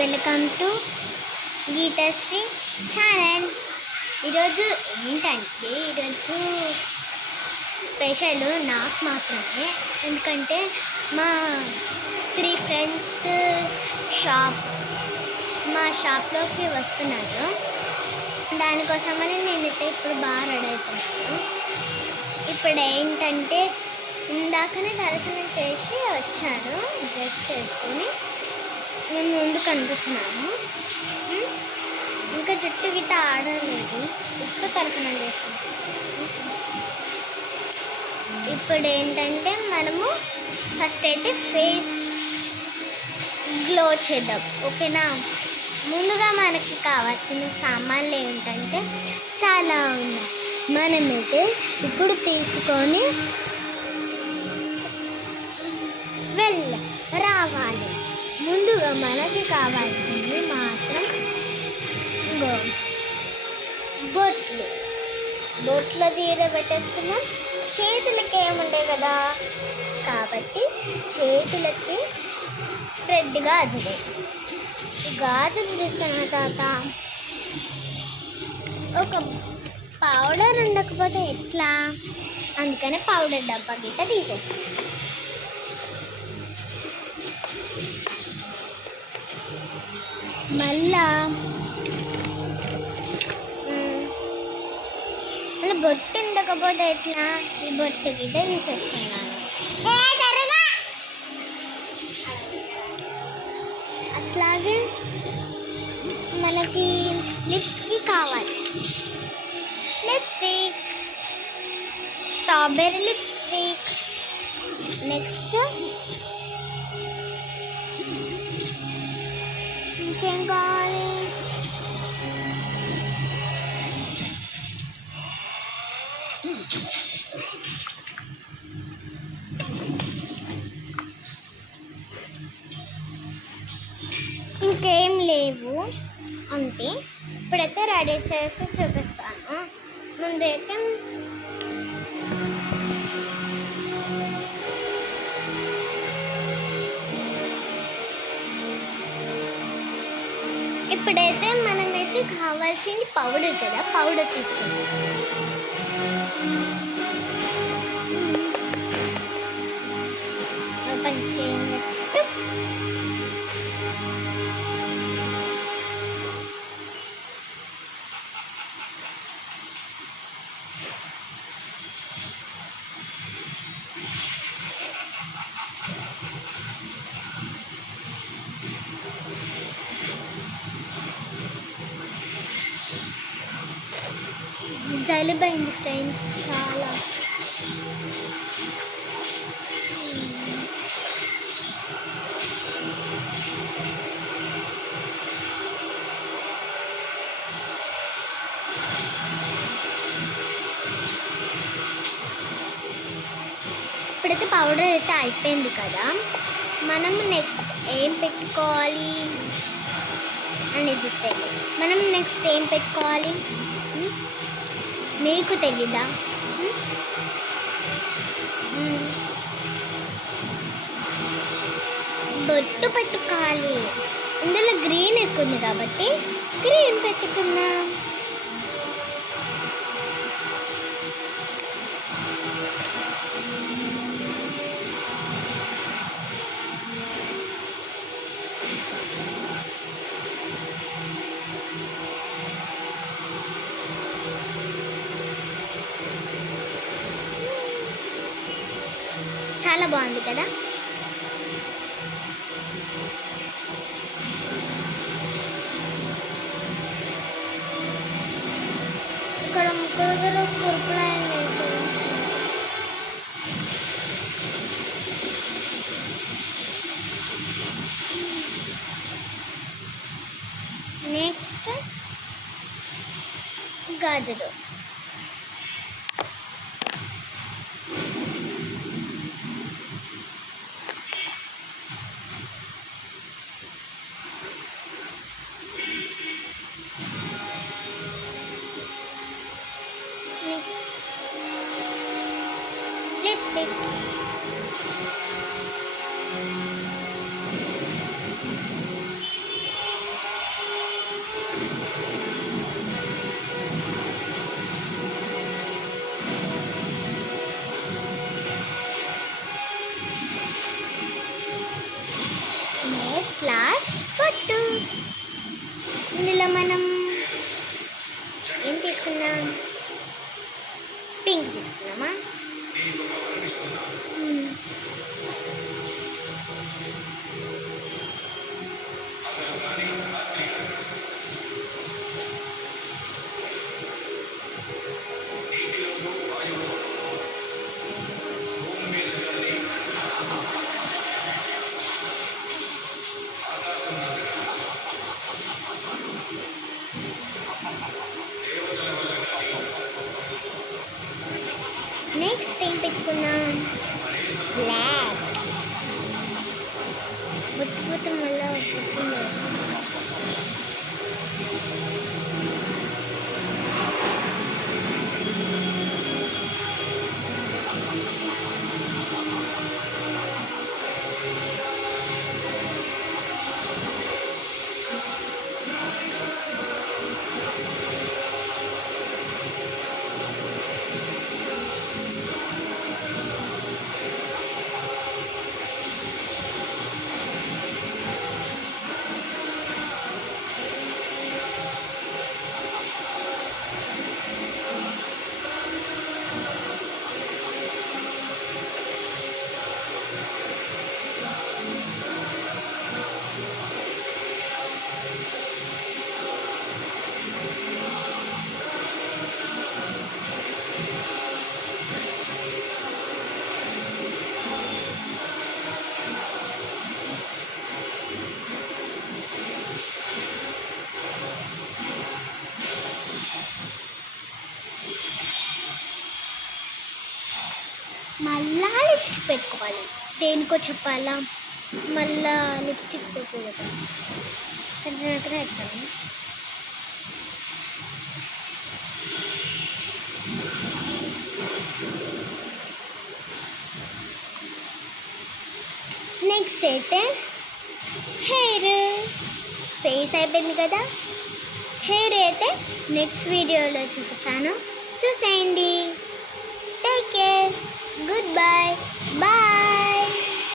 Welcome to Geethasri channel. ఈరోజు ఏంటంటే special నాకు మాత్రమే, ఎందుకంటే మా 3 ఫ్రెండ్స్ మా షాప్లోకి వస్తున్నారు. దానికోసమని నేనైతే ఇప్పుడు బాగా రెడీ అవుతున్నాను. ఇప్పుడు ఏంటంటే ఇందాకనే దర్శనం చేసి వచ్చాను, డ్రెస్ చేసుకొని మేము ముందు కనిపిస్తున్నాము. ఇంకా జుట్టు గిట్ట ఆడలేదు, ఇప్పుడు దర్శనం చేస్తాం. ఇప్పుడు ఏంటంటే మనము ఫస్ట్ అయితే ఫేస్ గ్లో చేద్దాం, ఓకేనా? ముందుగా మనకి కావాల్సిన సామాన్లు ఏంటంటే చాలా ఉన్నాయి. మనమైతే ఇప్పుడు తీసుకొని రావాలి. ముందుగా మనకి కావాల్సింది మాత్రం బొట్లు తీర పెట్టేస్తున్నాం. చేతులకి ఏముంటాయి కదా, కాబట్టి చేతులకి రెడ్ గాజులు. గాజులు తీసుకున్న తర్వాత ఒక పౌడర్ ఉండకపోతే ఎట్లా, అందుకనే పౌడర్ డబ్బా గిట్ట తీసేస్తాం. మళ్ళా బొట్టు ఉండకపోతే ఎట్లా, ఈ బొట్టు గిట్ట తీసేస్తున్నాను. అట్లాగే మనకి లిప్స్కి కావాలి లిప్స్టిక్, స్ట్రాబెర్రీ లిప్స్టిక్. నెక్స్ట్ ఇంకేం కావాలి, ఇంకేం లేవు అంతే. ఇప్పుడైతే రెడీ చేసి చూపిస్తాను. ముందైతే మనమైతే కావాల్సింది పౌడర్ కదా, పౌడర్ తీసుకుంటాం. జలుబైంది ఫ్రెండ్స్ చాలా. ఇప్పుడైతే పౌడర్ అయితే అయిపోయింది కదా, మనం నెక్స్ట్ ఏం పెట్టుకోవాలి అనేది తెలియదు. మనం నెక్స్ట్ ఏం పెట్టుకోవాలి మీకు తెలీదా? బొట్టు పెట్టుకోవాలి. ఇందులో గ్రీన్ ఎక్కువ ఉంది కాబట్టి గ్రీన్ పెట్టుకుందాం. చాలా బాగుంది కదా. ఇక్కడ ముగ్గురు కురుకులాయని నెక్స్ట్ గాజులు. లిప్స్టిక్, ఇందులో మనం ఏం తీసుకున్నాం? పింక్ తీసుకున్నామా? నెక్స్ట్ ఏం పెట్టుకున్నాం? బ్లాక్. మొత్తం మళ్ళీ లిప్స్టిక్ పెట్టుకోవాలి. దేనికో చెప్పాలా? మళ్ళా లిప్స్టిక్ పెట్టుకోవాలి కదా, పెట్టుతాను. నెక్స్ట్ అయితే హెయిర్. ఫేస్ అయిపోయింది కదా, హెయిర్ అయితే నెక్స్ట్ వీడియోలో చూపిస్తాను, చూసేయండి. Take care, good bye.